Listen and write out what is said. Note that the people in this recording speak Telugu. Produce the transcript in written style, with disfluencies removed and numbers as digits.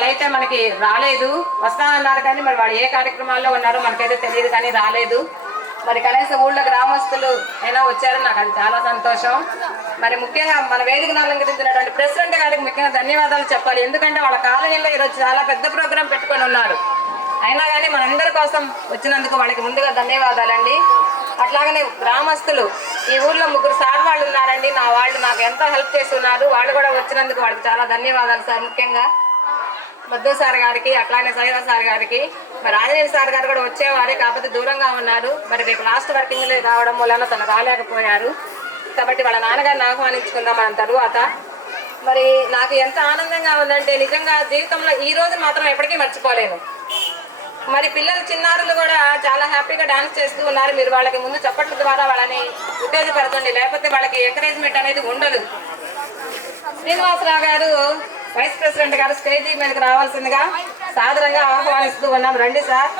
వాళ్ళైతే మనకి రాలేదు, వస్తానన్నారు కానీ మరి వాళ్ళు ఏ కార్యక్రమాల్లో ఉన్నారో మనకైతే తెలియదు కానీ రాలేదు. మరి కనీసం ఊళ్ళో గ్రామస్తులు అయినా వచ్చారు, నాకు అది చాలా సంతోషం. మరి ముఖ్యంగా మన వేదికను అలంకరించినటువంటి ప్రెసిడెంట్ గారికి ముఖ్యంగా ధన్యవాదాలు చెప్పాలి. ఎందుకంటే వాళ్ళ కాలనీలో ఈరోజు చాలా పెద్ద ప్రోగ్రాం పెట్టుకొని ఉన్నారు, అయినా కానీ మనందరి కోసం వచ్చినందుకు వాళ్ళకి ముందుగా ధన్యవాదాలండి. అట్లాగనే గ్రామస్తులు, ఈ ఊర్లో 3 సార్ వాళ్ళు ఉన్నారండి, నా వాళ్ళు నాకు ఎంతో హెల్ప్ చేస్తున్నారు, వాళ్ళు కూడా వచ్చినందుకు వాళ్ళకి చాలా ధన్యవాదాలు సార్. ముఖ్యంగా మధు సార్ గారికి, అట్లానే సైరా సార్ గారికి, మరి ఆంజనేయ సార్ గారు కూడా వచ్చేవారే, కాకపోతే దూరంగా ఉన్నారు. మరి రేపు లాస్ట్ వర్కింగ్ రావడం వలన తను రాలేకపోయారు. కాబట్టి వాళ్ళ నాన్నగారిని ఆహ్వానించుకుందాం మనం తరువాత. మరి నాకు ఎంత ఆనందంగా ఉందంటే నిజంగా జీవితంలో ఈ రోజు మాత్రం ఎప్పటికీ మర్చిపోలేను. మరి పిల్లలు చిన్నారులు కూడా చాలా హ్యాపీగా డాన్స్ చేస్తూ ఉన్నారు. మీరు వాళ్ళకి ముందు చప్పట్ల ద్వారా వాళ్ళని ఉత్తేజపరచండి, లేకపోతే వాళ్ళకి ఎంకరేజ్మెంట్ అనేది ఉండదు. శ్రీనివాసరావు గారు వైస్ ప్రెసిడెంట్ గారు స్టేజీ మీదకి రావాల్సిందిగా సాదరంగా ఆహ్వానిస్తూ ఉన్నాం. రండి సార్.